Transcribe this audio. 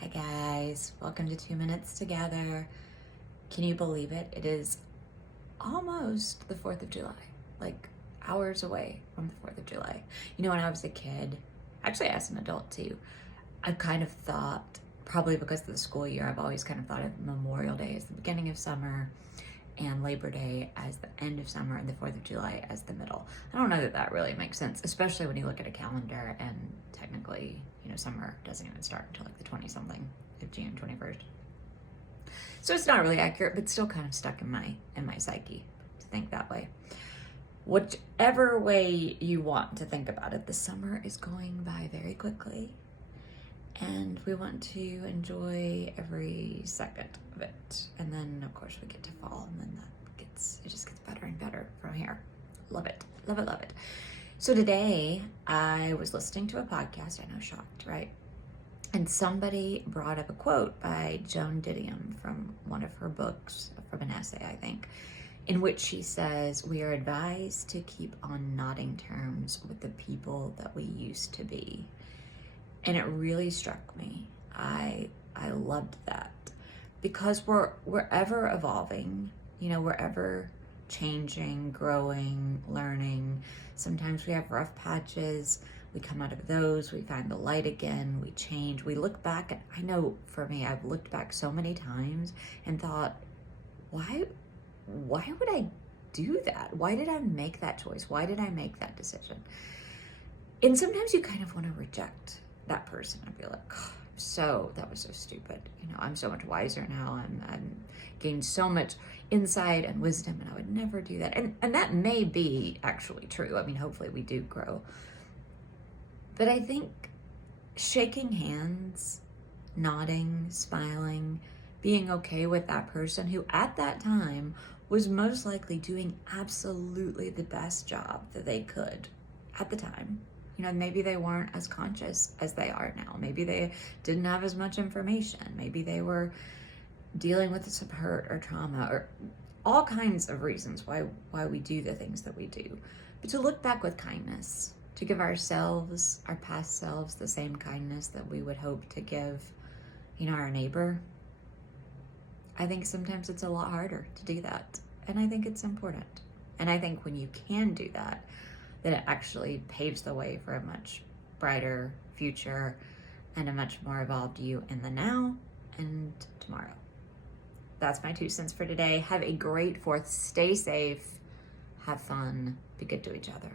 Hi guys, welcome to 2 Minutes Together. Can you believe it? It is almost the 4th of July, like hours away from the 4th of July. You know, when I was a kid, actually as an adult too, I kind of thought, probably because of the school year, I've always kind of thought of Memorial Day as the beginning of summer and Labor Day as the end of summer and the 4th of July as the middle. I don't know that that really makes sense, especially when you look at a calendar and technically, summer doesn't even start until like the 20-something of June 21st. So it's not really accurate, but still kind of stuck in my psyche to think that way. Whichever way you want to think about it, the summer is going by very quickly, and we want to enjoy every second of it. And then of course we get to fall, and then it just gets better and better from here. Love it, love it, love it. So today I was listening to a podcast. I know, shocked, right? And somebody brought up a quote by Joan Didion from one of her books, from an essay, I think, in which she says, "We are advised to keep on nodding terms with the people that we used to be." And it really struck me. I loved that, because we're ever evolving, we're ever changing, growing, learning. Sometimes we have rough patches. We come out of those, we find the light again, we change, we look back. And I know for me, I've looked back so many times and thought, why would I do that? Why did I make that choice? Why did I make that decision? And sometimes you kind of want to reject that person and be like, oh, that was so stupid. I'm so much wiser now. I'm gained so much insight and wisdom, and I would never do that. And that may be actually true. I mean, hopefully we do grow. But I think shaking hands, nodding, smiling, being okay with that person who at that time was most likely doing absolutely the best job that they could at the time. Maybe they weren't as conscious as they are now. Maybe they didn't have as much information. Maybe they were dealing with some hurt or trauma, or all kinds of reasons why we do the things that we do. But to look back with kindness, to give ourselves, our past selves, the same kindness that we would hope to give, our neighbor. I think sometimes it's a lot harder to do that. And I think it's important. And I think when you can do that, then it actually paves the way for a much brighter future and a much more evolved you in the now and tomorrow. That's my 2 cents for today. Have a great 4th. Stay safe. Have fun. Be good to each other.